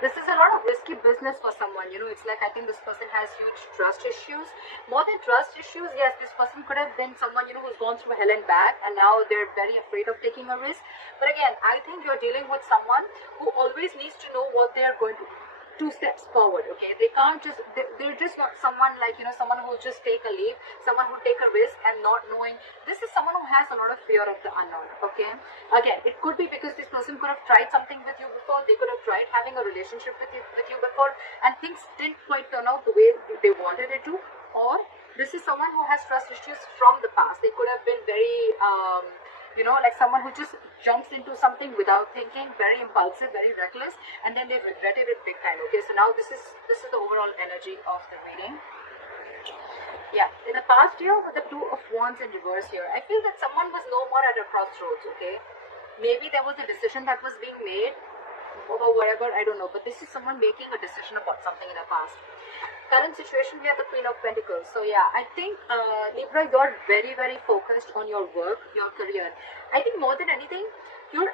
This is a lot of risky business for someone. It's like, I think this person has huge trust issues. More than trust issues, yes, this person could have been someone, who's gone through hell and back, and now they're very afraid of taking a risk. But again, I think you're dealing with someone who always needs to know what they're going to do. 2 steps forward. Okay, they can't just, they're just not someone like, someone who will just take a leap, someone who take a risk and not knowing. This is someone who has a lot of fear of the unknown. Okay, again, it could be because this person could have tried something with you before. They could have tried having a relationship with you before, and things didn't quite turn out the way they wanted it to. Or this is someone who has trust issues from the past. They could have been very like someone who just jumps into something without thinking, very impulsive, very reckless, and then they regretted it big time. Okay, so now this is the overall energy of the reading. Yeah, in the past year with the Two of Wands in reverse here, I feel that someone was no more at a crossroads. Okay, maybe there was a decision that was being made or whatever, I don't know, but this is someone making a decision about something in the past. Current situation, we have the Queen of Pentacles. So yeah, I think Libra, you're very, very focused on your work, your career. I think more than anything, you're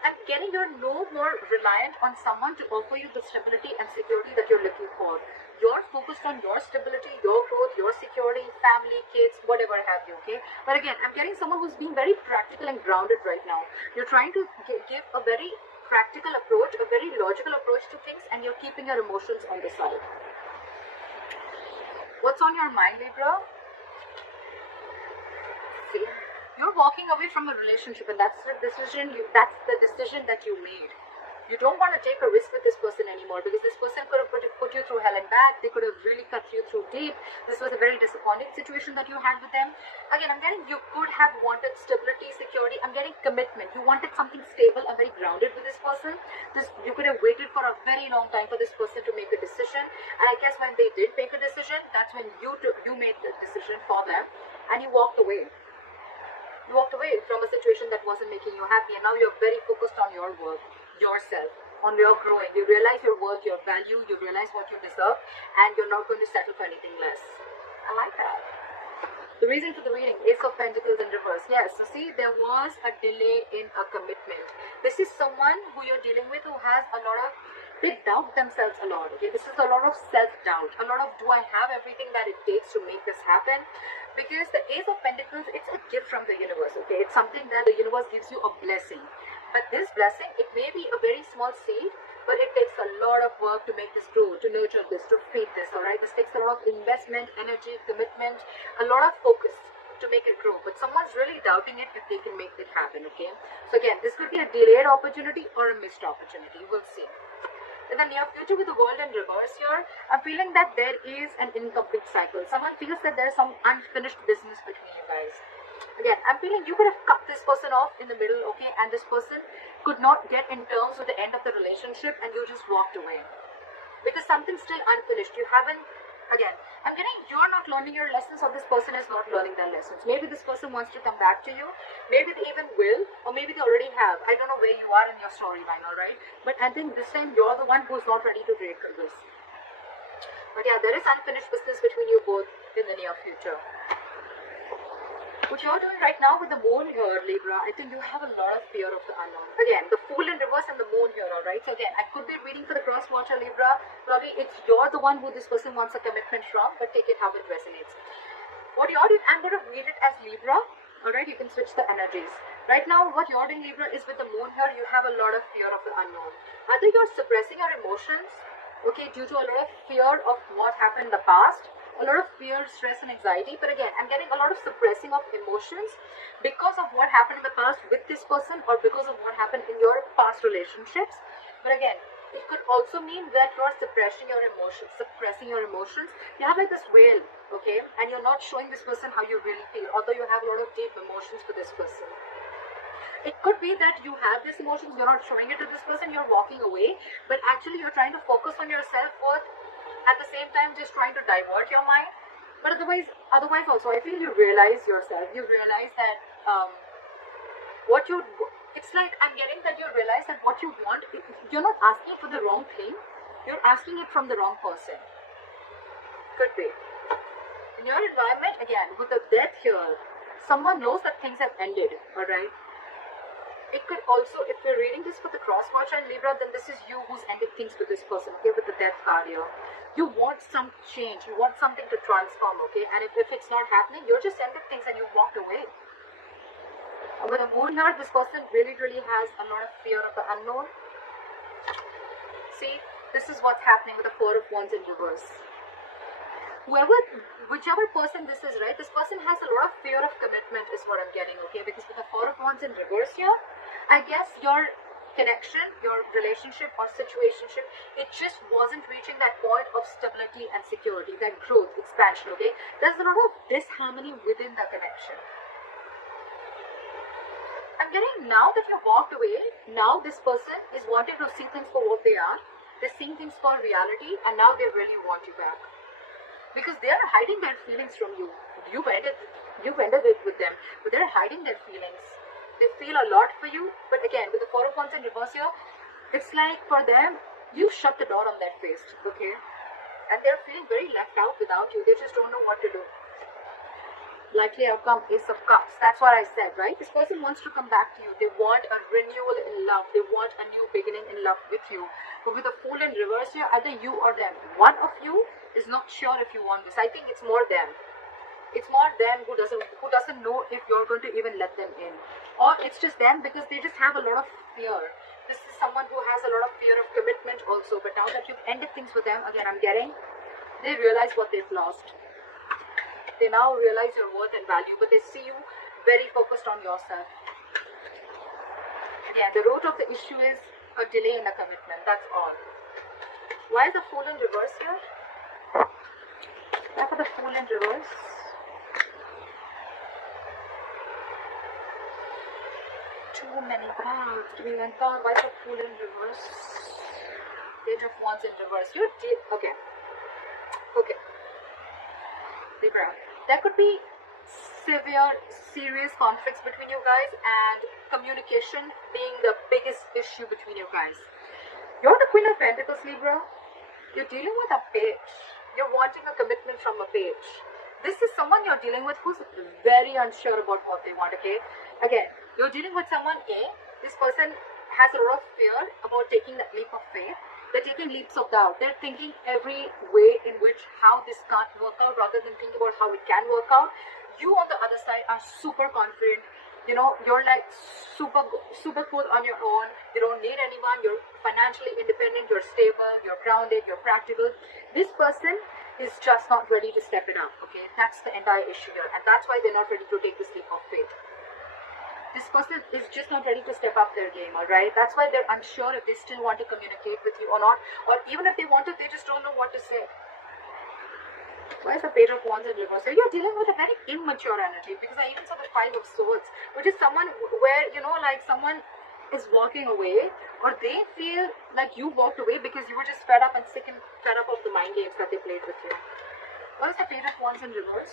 no more reliant on someone to offer you the stability and security that you're looking for. You're focused on your stability, your growth, your security, family, kids, whatever have you. Okay, but again, I'm getting someone who's being very practical and grounded right now. You're trying to give a very practical approach, a very logical approach to things, and you're keeping your emotions on the side. What's on your mind, Libra? See, you're walking away from a relationship, and that's the decision. That's the decision that you made. You don't want to take a risk with this person anymore, because this person could have put you through hell and back. They could have really cut you through deep. This was a very disappointing situation that you had with them. Again, I'm getting you could have wanted stability, security. I'm getting commitment. You wanted something stable and very grounded with this person. You could have waited for a very long time for this person to make a decision. And I guess when they did make a decision, that's when you made the decision for them, and you walked away. You walked away from a situation that wasn't making you happy, and now you're very focused on your work, yourself, on your growing. You realize your worth, your value, you realize what you deserve, and you're not going to settle for anything less. I like that. The reason for the reading, Ace of Pentacles in reverse. Yes, so see, there was a delay in a commitment. This is someone who you're dealing with who has a lot of, they doubt themselves a lot. Okay, this is a lot of self-doubt, a lot of, do I have everything that it takes to make this happen? Because the Ace of Pentacles, it's a gift from the universe. Okay, it's something that the universe gives you, a blessing. But this blessing, it may be a very small seed, but it takes a lot of work to make this grow, to nurture this, to feed this. All right, this takes a lot of investment, energy, commitment, a lot of focus to make it grow. But someone's really doubting it if they can make it happen. Okay, so again, this could be a delayed opportunity or a missed opportunity. We'll see. In the near future, with the world in reverse here, I'm feeling that there is an incomplete cycle. Someone feels that there's some unfinished business between you guys. Again, I'm feeling you could have cut this person off in the middle, okay, and this person could not get in terms with the end of the relationship, and you just walked away. Because something's still unfinished. You haven't, again, I'm getting you're not learning your lessons, or this person is not learning their lessons. Maybe this person wants to come back to you. Maybe they even will, or maybe they already have. I don't know where you are in your storyline, alright? But I think this time you're the one who's not ready to break this. But yeah, there is unfinished business between you both in the near future. What you're doing right now with the moon here, Libra, I think you have a lot of fear of the unknown. Again, the Fool in reverse and the moon here, alright? So again, I could be reading for the cross watcher, Libra. Probably you're the one who this person wants a commitment from, but take it how it resonates. What you're doing, I'm going to read it as Libra, alright? You can switch the energies. Right now, what you're doing, Libra, is with the moon here, you have a lot of fear of the unknown. Either you're suppressing your emotions, okay, due to a lot of fear of what happened in the past, a lot of fear, stress, and anxiety. But again, I'm getting a lot of suppressing of emotions because of what happened in the past with this person, or because of what happened in your past relationships. But again, it could also mean that you're suppressing your emotions. You have like this veil, okay, and you're not showing this person how you really feel, although you have a lot of deep emotions for this person. It could be that you have these emotions, you're not showing it to this person, you're walking away, but actually you're trying to focus on your self-worth, at the same time just trying to divert your mind. But otherwise also, I feel you realize yourself, you realize that it's like I'm getting that you realize that what you want, you're not asking for the wrong thing, you're asking it from the wrong person. Could be. In your environment, again, with the death here, someone knows that things have ended, alright? it could also, if you're reading this for the cross watcher and Libra, then this is you who's ended things with this person, okay, with the death card here. You want some change, you want something to transform, okay, and if it's not happening, you're just ended things and you walked away. And with the moon here, this person really has a lot of fear of the unknown. See, this is what's happening with the Four of Wands in reverse. Whichever person this is, right, this person has a lot of fear of commitment is what I'm getting, okay, because with the Four of Wands in reverse here, I guess your connection, your relationship or situationship, it just wasn't reaching that point of stability and security, that growth, expansion, okay. There's a lot of disharmony within the connection. I'm getting, now that you walked away, now this person is wanting to see things for what they are. They're seeing things for reality, and now they really want you back. Because they are hiding their feelings from you. You've ended it with them, but they're hiding their feelings. They feel a lot for you, but again, with the Four of Wands in reverse here, it's like for them, you shut the door on their face, okay? And they're feeling very left out without you. They just don't know what to do. Likely outcome, Ace of Cups. That's what I said, right? This person wants to come back to you. They want a renewal in love. They want a new beginning in love with you. But with the Fool in reverse here, either you or them. One of you is not sure if you want this. I think it's more them. It's more them who doesn't know if you're going to even let them in. Or it's just them because they just have a lot of fear. This is someone who has a lot of fear of commitment also. But now that you've ended things with them, again, I'm getting, they realize what they've lost. They now realize your worth and value, but they see you very focused on yourself. Again, the root of the issue is a delay in a commitment. That's all. Why is the Fool in reverse here? Why for the Fool in reverse? Too many cards. Why is the Fool in reverse? Page of Wands in reverse. Okay. Okay. Libra. There could be serious conflicts between you guys, and communication being the biggest issue between you guys. You're the Queen of Pentacles, Libra. You're dealing with a page. You're wanting a commitment from a page. This is someone you're dealing with who's very unsure about what they want, okay? Again, you're dealing with someone, this person has a lot of fear about taking that leap of faith. They're taking leaps of doubt. They're thinking every way in which how this can't work out rather than thinking about how it can work out. You on the other side are super confident. You know, you're like super cool on your own. You don't need anyone. You're financially independent. You're stable. You're grounded. You're practical. This person is just not ready to step it up. Okay, that's the entire issue here, and that's why they're not ready to take this leap of faith. This person is just not ready to step up their game, alright? That's why they're unsure if they still want to communicate with you or not. Or even if they want to, they just don't know what to say. Why is the Page of Wands in reverse? So you're dealing with a very immature energy, because I even saw the Five of Swords, which is someone where, you know, like someone is walking away, or they feel like you walked away because you were just fed up and sick and fed up of the mind games that they played with you. What is the Page of Wands in reverse?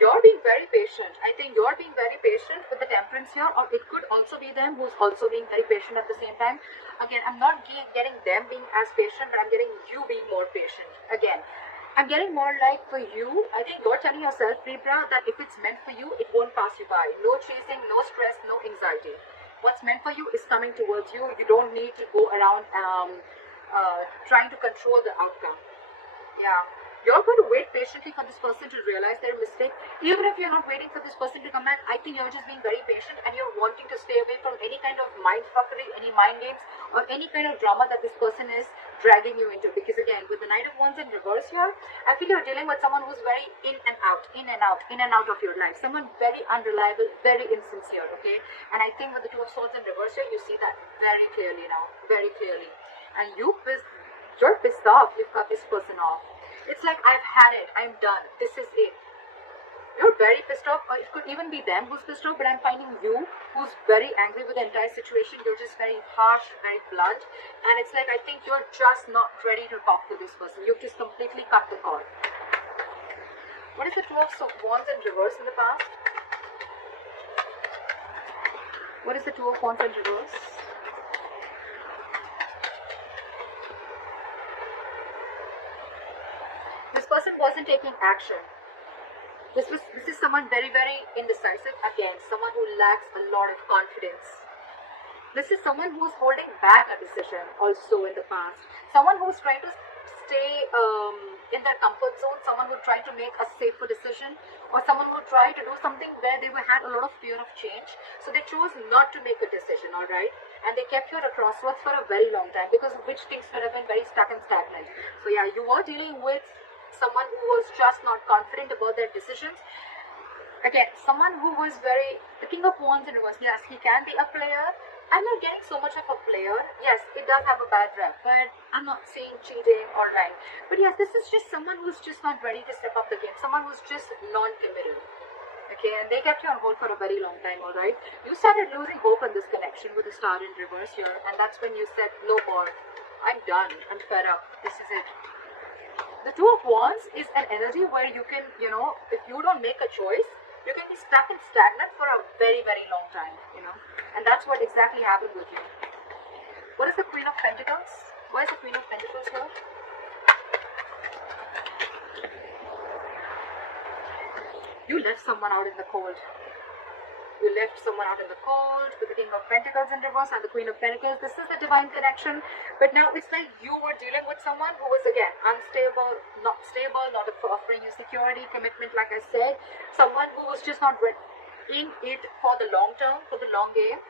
You're being very patient. I think you're being very patient with the Temperance here, or it could also be them who's also being very patient at the same time. Again, I'm not getting them being as patient, but I'm getting you being more patient. Again, I'm getting more like for you, I think you're telling yourself, Libra, that if it's meant for you, it won't pass you by. No chasing, no stress, no anxiety. What's meant for you is coming towards you. You don't need to go around trying to control the outcome. Yeah. You're going to wait patiently for this person to realize their mistake. Even if you're not waiting for this person to come back, I think you're just being very patient and you're wanting to stay away from any kind of mind fuckery, any mind games, or any kind of drama that this person is dragging you into. Because again, with the Knight of Wands in reverse here, I feel you're dealing with someone who's very in and out of your life. Someone very unreliable, very insincere, okay? And I think with the Two of Swords in reverse here, you see that very clearly now, very clearly. And you're pissed off. You've cut this person off. It's like, I've had it, I'm done, this is it. You're very pissed off, or it could even be them who's pissed off, but I'm finding you who's very angry with the entire situation. You're just very harsh, very blunt, and it's like, I think you're just not ready to talk to this person. You've just completely cut the cord. What is the Two of Wands in reverse in the past? What is the Two of Wands in reverse? This person wasn't taking action. This is someone very, very indecisive. Again, someone who lacks a lot of confidence. This is someone who's holding back a decision also in the past. Someone who's trying to stay in their comfort zone. Someone who tried to make a safer decision, or someone who tried to do something where they had a lot of fear of change. So they chose not to make a decision, alright? And they kept you at a crossroads for a very long time, because of which things would have been very stuck and stagnant. So yeah, you were dealing with someone who was just not confident about their decisions. Again, someone who was very, the King of Wands in reverse. Yes, he can be a player. I'm not getting so much of a player. Yes, it does have a bad rep, but I'm not saying cheating or lying. But yes, this is just someone who's just not ready to step up the game. Someone who's just non-committal. Okay, and they kept you on hold for a very long time, alright? You started losing hope in this connection with the star in reverse here, and that's when you said, no more. I'm done. I'm fed up. This is it. The Two of Wands is an energy where you can, if you don't make a choice, you can be stuck and stagnant for a very, very long time, And that's what exactly happened with you. What is the Queen of Pentacles? Why is the Queen of Pentacles here? You left someone out in the cold. You left someone out in the cold with the King of Pentacles in reverse and the Queen of Pentacles. This is the divine connection. But now it's like you were dealing with someone who was, again, unstable, not stable, not offering you security, commitment, like I said. Someone who was just not in it for the long term, for the long game.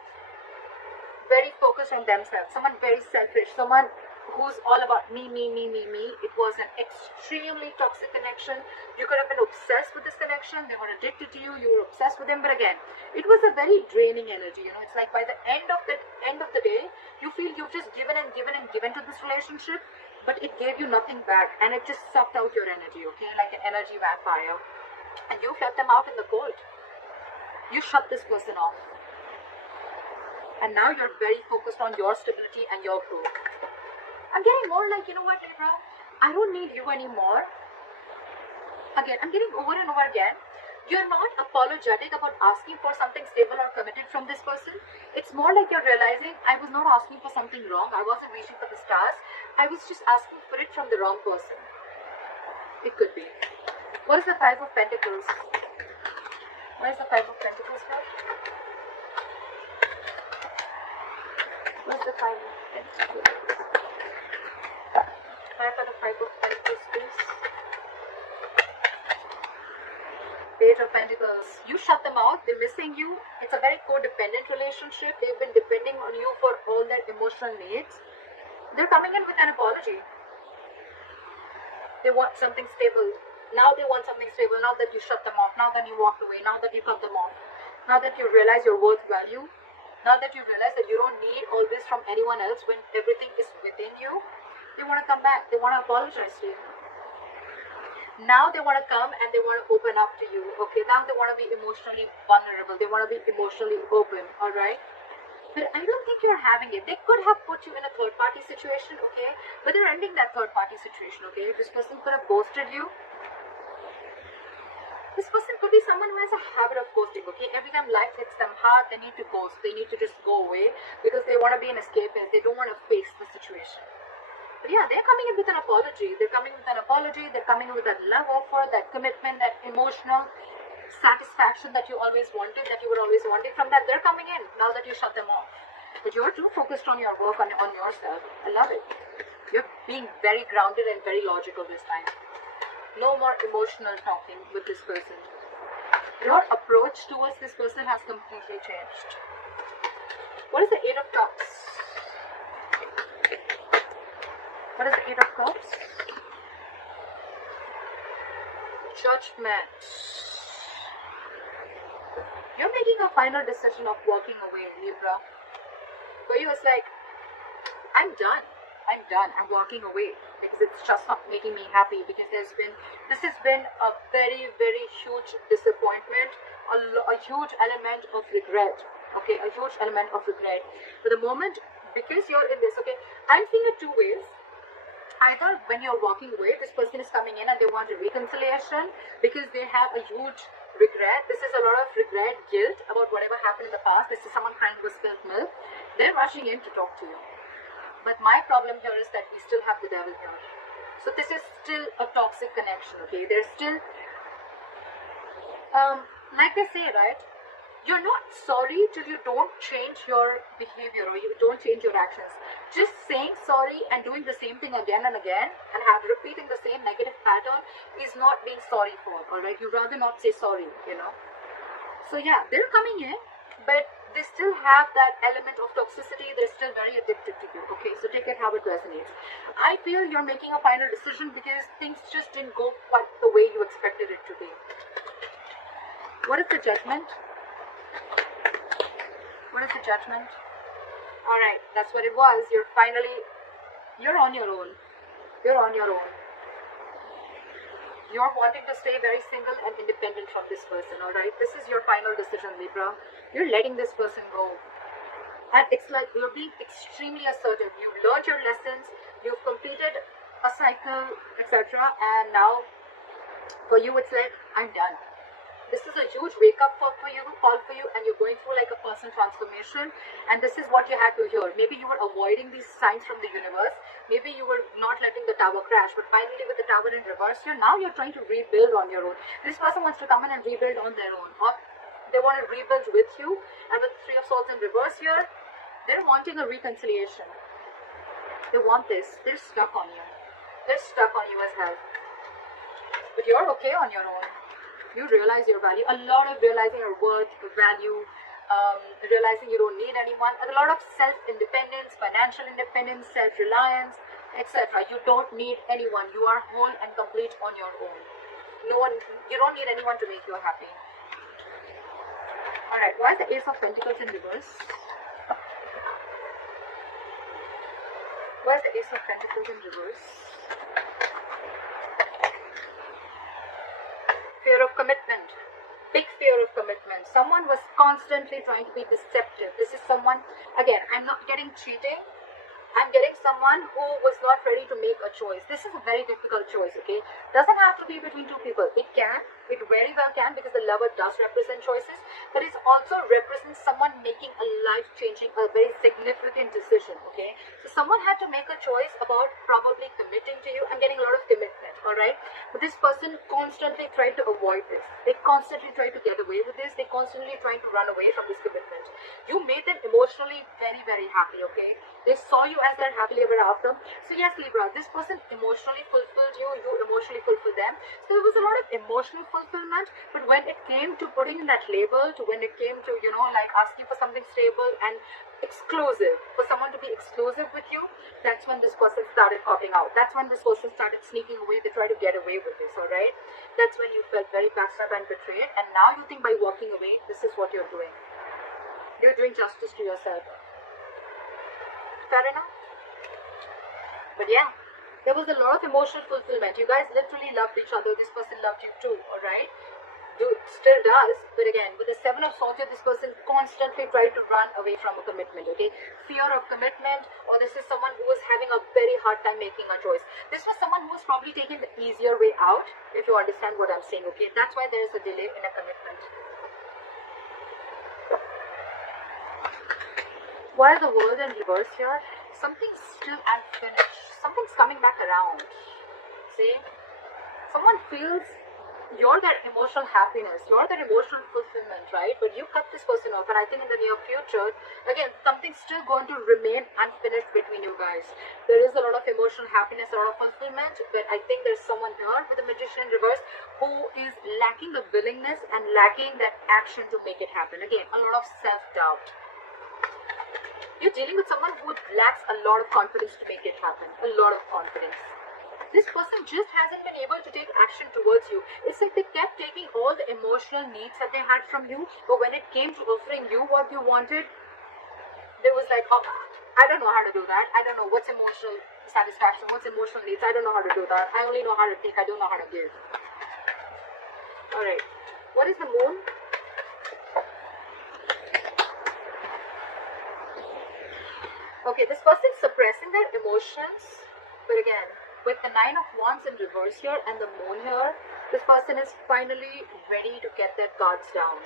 Very focused on themselves. Someone very selfish. Someone who's all about me. It was an extremely toxic connection. You could have been obsessed with this connection. They were addicted to you. You were obsessed with them. But again, it was a very draining energy. It's like by the end of the day, you feel you've just given and given and given to this relationship, but it gave you nothing back, and it just sucked out your energy. Okay, like an energy vampire, and you left them out in the cold. You shut this person off, and now you're very focused on your stability and your growth. I'm getting more like, you know what, Libra? I don't need you anymore. Again, I'm getting over and over again. You're not apologetic about asking for something stable or committed from this person. It's more like you're realizing, I was not asking for something wrong. I wasn't reaching for the stars. I was just asking for it from the wrong person. It could be. What is the Five of Pentacles? What is the Five of Pentacles here? What is the Five of Pentacles? For the Five of Pentacles, please. Page of Pentacles. You shut them out. They're missing you. It's a very codependent relationship. They've been depending on you for all their emotional needs. They're coming in with an apology. They want something stable. Now they want something stable. Now that you shut them off. Now that you walked away. Now that you cut them off. Now that you realize your worth value. Now that you realize that you don't need all this from anyone else when everything is within you. They want to come back. They want to apologize to you. Now they want to come and they want to open up to you. Okay, now they want to be emotionally vulnerable. They want to be emotionally open. Alright? But I don't think you're having it. They could have put you in a third party situation. Okay? But they're ending that third party situation. Okay? This person could have ghosted you. This person could be someone who has a habit of ghosting. Okay? Every time life hits them hard, they need to ghost. They need to just go away because they want to be an escapist. They don't want to face the situation. But yeah, they're coming in with an apology. They're coming with an apology. They're coming with that love offer, that commitment, that emotional satisfaction that you always wanted, that you were always wanting from that. They're coming in now that you shut them off. But you're too focused on your work, on yourself. I love it. You're being very grounded and very logical this time. No more emotional talking with this person. Your approach towards this person has completely changed. What is the Eight of Cups? What is the Eight of Cups? Judgment. You're making a final decision of walking away, Libra. For you, it's like, I'm done. I'm walking away because it's just not making me happy. Because this has been a very, very huge disappointment, a huge element of regret. Okay, a huge element of regret. For the moment, because you're in this, okay, I'm seeing it two ways. Either when you're walking away, this person is coming in and they want a reconciliation because they have a huge regret. This is a lot of regret, guilt about whatever happened in the past. This is someone crying with spilled milk. They're rushing in to talk to you. But my problem here is that we still have the devil here. So this is still a toxic connection, okay? There's still Like they say, right? You're not sorry till you don't change your behavior or you don't change your actions. Just saying sorry and doing the same thing again and again and repeating the same negative pattern is not being sorry for, alright? You rather not say sorry, you know. So yeah, they're coming in, but they still have that element of toxicity. They're still very addicted to you, okay? So take it how it resonates. I feel you're making a final decision because things just didn't go quite the way you expected it to be. What is the judgment? What is the judgment? Alright, that's what it was. You're on your own. You're on your own. You're wanting to stay very single and independent from this person, alright? This is your final decision, Libra. You're letting this person go. And it's like you're being extremely assertive. You've learned your lessons, you've completed a cycle, etc. And now, for you, it's like, I'm done. This is a huge wake-up call for you, and you're going through like a personal transformation, and this is what you had to hear. Maybe you were avoiding these signs from the universe. Maybe you were not letting the tower crash, but finally with the tower in reverse here, now you're trying to rebuild on your own. This person wants to come in and rebuild on their own, or they want to rebuild with you, and with Three of Swords in reverse here, they're wanting a reconciliation. They want this. They're stuck on you. They're stuck on you as hell. But you're okay on your own. You realize your value, a lot of realizing your worth, value, realizing you don't need anyone, a lot of self-independence, financial independence, self-reliance, etc. You don't need anyone. You are whole and complete on your own. You don't need anyone to make you happy. Alright, why is the Ace of Pentacles in reverse? Why is the Ace of Pentacles in reverse? Fear of commitment. Big fear of commitment. Someone was constantly trying to be deceptive. This is someone, again, I'm not getting cheating. I'm getting someone who was not ready to make a choice. This is a very difficult choice, okay? Doesn't have to be between two people. It very well can, because the lover does represent choices, but it also represents someone making a life-changing, a very significant decision, okay? So someone had to make a choice about probably committing to you and getting a lot of commitment, alright? But this person constantly tried to avoid this. They constantly tried to get away with this. They constantly tried to run away from this commitment. You made them emotionally very, very happy, okay? They saw you as their happily ever after. So yes, Libra, this person emotionally fulfilled you. You emotionally fulfilled them. So there was a lot of emotional fulfillment. But when it came to putting in that label, to when it came to, you know, like asking for something stable and exclusive, for someone to be exclusive with you, that's when this person started popping out. That's when this person started sneaking away. They tried to get away with this, alright? That's when you felt very backstabbed and betrayed. And now you think by walking away, this is what you're doing. You're doing justice to yourself. Fair enough? But yeah, there was a lot of emotional fulfillment. You guys literally loved each other. This person loved you too, alright? Still does, but again, with the Seven of Swords, this person constantly tried to run away from a commitment, okay? Fear of commitment, or this is someone who was having a very hard time making a choice. This was someone who was probably taking the easier way out, if you understand what I'm saying, okay? That's why there is a delay in a commitment. Why the World in reverse here? Something's still unfinished. Something's coming back around. See? Someone feels you're their emotional happiness, you're their emotional fulfillment, right? But you cut this person off, and I think in the near future, again, something's still going to remain unfinished between you guys. There is a lot of emotional happiness, a lot of fulfillment, but I think there's someone here with the Magician in reverse who is lacking the willingness and lacking that action to make it happen. Again, a lot of self-doubt. You're dealing with someone who lacks a lot of confidence to make it happen. A lot of confidence. This person just hasn't been able to take action towards you. It's like they kept taking all the emotional needs that they had from you, but when it came to offering you what you wanted, they was like, oh, I don't know how to do that. I don't know what's emotional satisfaction, what's emotional needs. I don't know how to do that. I only know how to take. I don't know how to give. Alright. What is the Moon? Okay, this person is suppressing their emotions, but again, with the Nine of Wands in reverse here and the Moon here, this person is finally ready to get their guards down.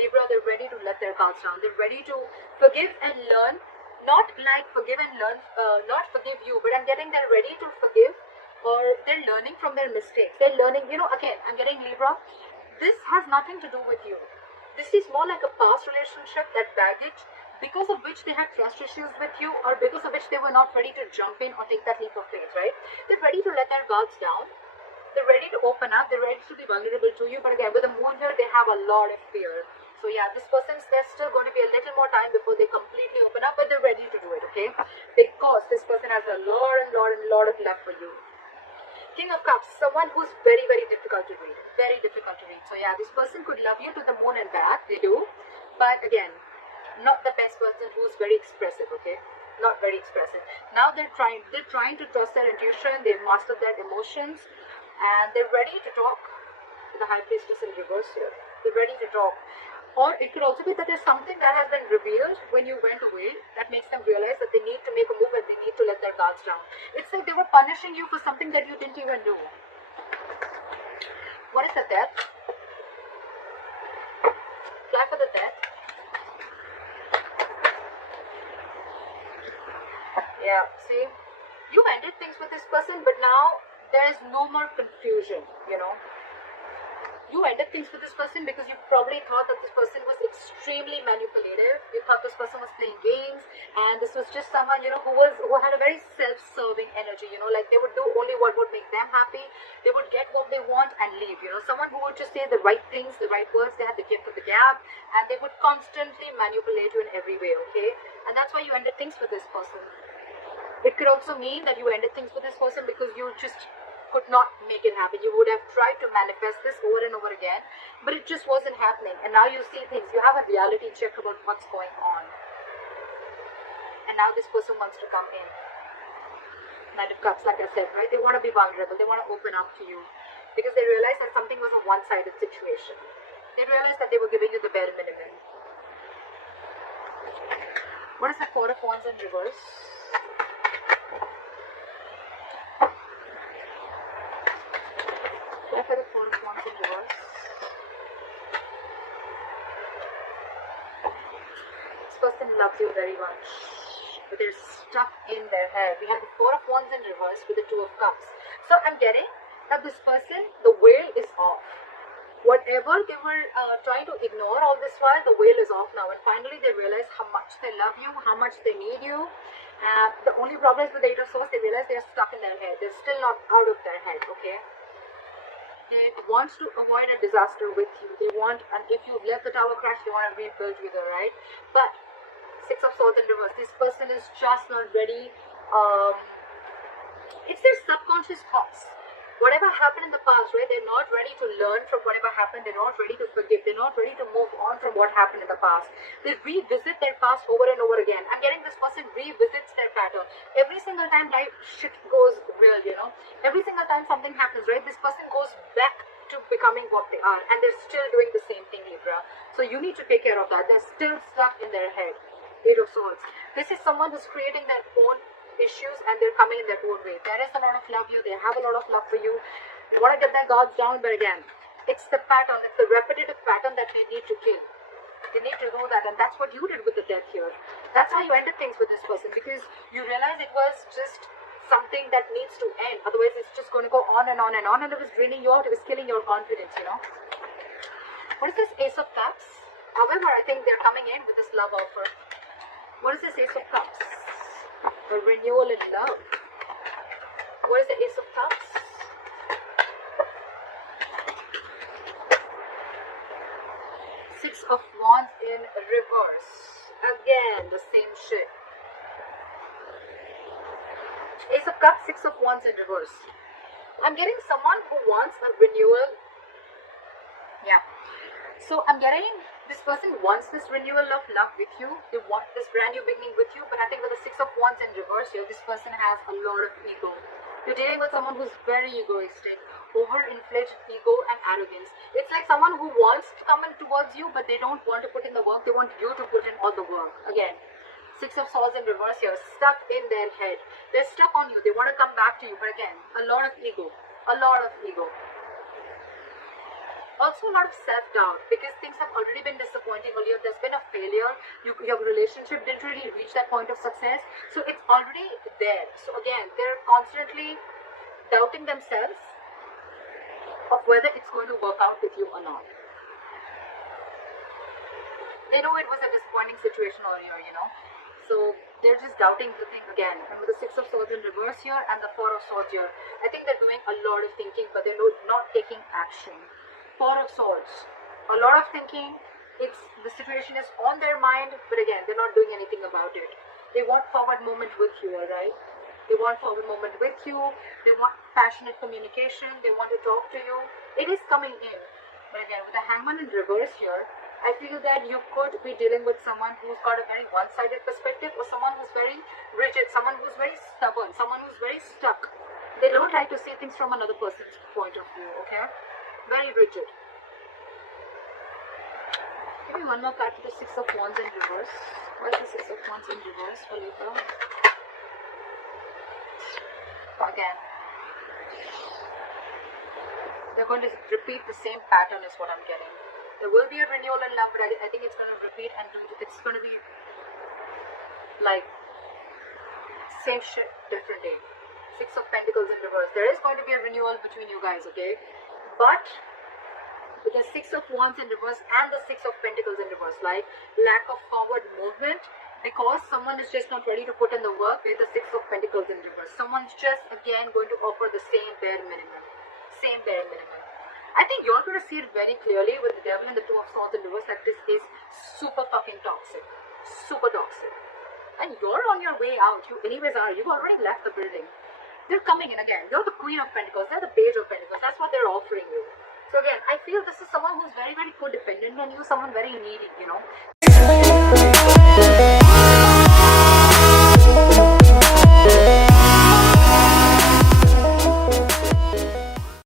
Libra, they're ready to let their guards down. They're ready to forgive and learn. Not like forgive and learn, not forgive you, but I'm getting they're ready to forgive, or they're learning from their mistakes. They're learning, you know, again, I'm getting Libra. this has nothing to do with you. This is more like a past relationship, that baggage, because of which they had trust issues with you, or because of which they were not ready to jump in or take that leap of faith, right? They're ready to let their guards down. They're ready to open up. They're ready to be vulnerable to you. But again, with the moon here, they have a lot of fear. So yeah, this person's, there's still going to be a little more time before they completely open up, but they're ready to do it, okay? Because this person has a lot of love for you. King of Cups, someone who's very, very difficult to read. Very difficult to read. So yeah, this person could love you to the moon and back. They do. But again, not the best person who's very expressive, okay? Not very expressive. Now they're trying to trust their intuition. They've mastered their emotions. And they're ready to talk. The High Priestess in reverse here. They're ready to talk. Or it could also be that there's something that has been revealed when you went away that makes them realize that they need to make a move and they need to let their guards down. It's like they were punishing you for something that you didn't even do. What is the Death? Fly for the Death. Yeah, see? You ended things with this person, but now there is no more confusion, you know. You ended things with this person because you probably thought that this person was extremely manipulative. You thought this person was playing games, and this was just someone, you know, who had a very self-serving energy, you know, like they would do only what would make them happy. They would get what they want and leave, you know. Someone who would just say the right things, the right words. They had the gift of the gab, and they would constantly manipulate you in every way, okay? And that's why you ended things with this person. It could also mean that you ended things with this person because you just could not make it happen. You would have tried to manifest this over and over again, but it just wasn't happening. And now you see things. You have a reality check about what's going on. And now this person wants to come in. Knight of Cups, like I said, right? They want to be vulnerable. They want to open up to you because they realize that something was a one-sided situation. They realized that they were giving you the bare minimum. What is the Four of Wands in reverse? For the Four of Wands in reverse. This person loves you very much, but they're stuck in their head. We have the Four of Wands in reverse with the Two of Cups. So I'm getting that this person, the veil is off. Whatever they were trying to ignore all this while, the veil is off now. And finally they realize how much they love you, how much they need you. The only problem is with the Eight of Swords, they realize they're stuck in their head. They're still not out of their head, okay? They want to avoid a disaster with you. They want, and if you've let the tower crash, they want to rebuild with you, right? But Six of Swords in reverse. This person is just not ready. It's their subconscious thoughts. Whatever happened in the past, right? They're not ready to learn from whatever happened. They're not ready to forgive. They're not ready to move on from what happened in the past. They revisit their past over and over again. I'm getting this person revisits their pattern. Every single time life shit goes real, you know. Every single time something happens, right? This person goes back to becoming what they are. And they're still doing the same thing, Libra. So you need to take care of that. They're still stuck in their head. Eight of Swords. This is someone who's creating their own issues and they're coming in their own way. There is a lot of love here. They have a lot of love for you. They want to get their guards down, but again, it's the pattern. It's the repetitive pattern that they need to kill. They need to do that, and that's what you did with the Death here. That's how you ended things with this person, because you realized it was just something that needs to end. Otherwise, it's just going to go on and on and on, and it was draining you out. It was killing your confidence, you know. What is this Ace of Cups? However, I think they're coming in with this love offer. What is this Ace of Cups? A renewal in love. What is the Ace of Cups? Six of Wands in reverse. Again, the same shit. Ace of Cups, Six of Wands in reverse. I'm getting someone who wants a renewal. Yeah. So I'm getting this person wants this renewal of love with you. They want this brand new beginning with you. But I think with the Six of Wands in reverse here, this person has a lot of ego. You're dealing with someone who's very egoistic, overinflated ego and arrogance. It's like someone who wants to come in towards you, but they don't want to put in the work. They want you to put in all the work. Again, Six of Swords in reverse here, stuck in their head. They're stuck on you. They want to come back to you. But again, a lot of ego. A lot of ego. Also a lot of self-doubt, because things have already been disappointing earlier. There's been a failure. Your relationship didn't really reach that point of success. So it's already there. So again, they're constantly doubting themselves. of whether it's going to work out with you or not. They know it was a disappointing situation earlier, so they're just doubting the thing again. And with the Six of Swords in reverse here and the Four of Swords here, I think they're doing a lot of thinking, but they're not taking action. Four of Swords, a lot of thinking. The situation is on their mind, but again, they're not doing anything about it. They want forward movement with you, alright? They want forward movement with you. They want passionate communication. They want to talk to you. It is coming in. But again, with the Hangman in reverse here, I feel that you could be dealing with someone who's got a very one-sided perspective, or someone who's very rigid, someone who's very stubborn, someone who's very stuck. They don't like to see things from another person's point of view, okay? Very rigid. Give me one more card to the Six of Wands in reverse. What's the Six of Wands in reverse for Libra? Again, they're going to repeat the same pattern is what I'm getting. There will be a renewal in love, but I think it's going to repeat and it's going to be like same shit, different day. Six of Pentacles in reverse. There is going to be a renewal between you guys, okay? But with the Six of Wands in reverse and the Six of Pentacles in reverse, like lack of forward movement because someone is just not ready to put in the work with the Six of Pentacles in reverse. Someone's just again going to offer the same bare minimum. Same bare minimum. I think you're going to see it very clearly with the Devil and the Two of Swords in reverse that this is super fucking toxic. Super toxic. And you're on your way out. You anyways are. You've already left the building. They're coming in again. You're the Queen of Pentacles. They're the Page of Pentacles. That's what they're offering you. So again, I feel this is someone who's very, very codependent on you. Someone very needy,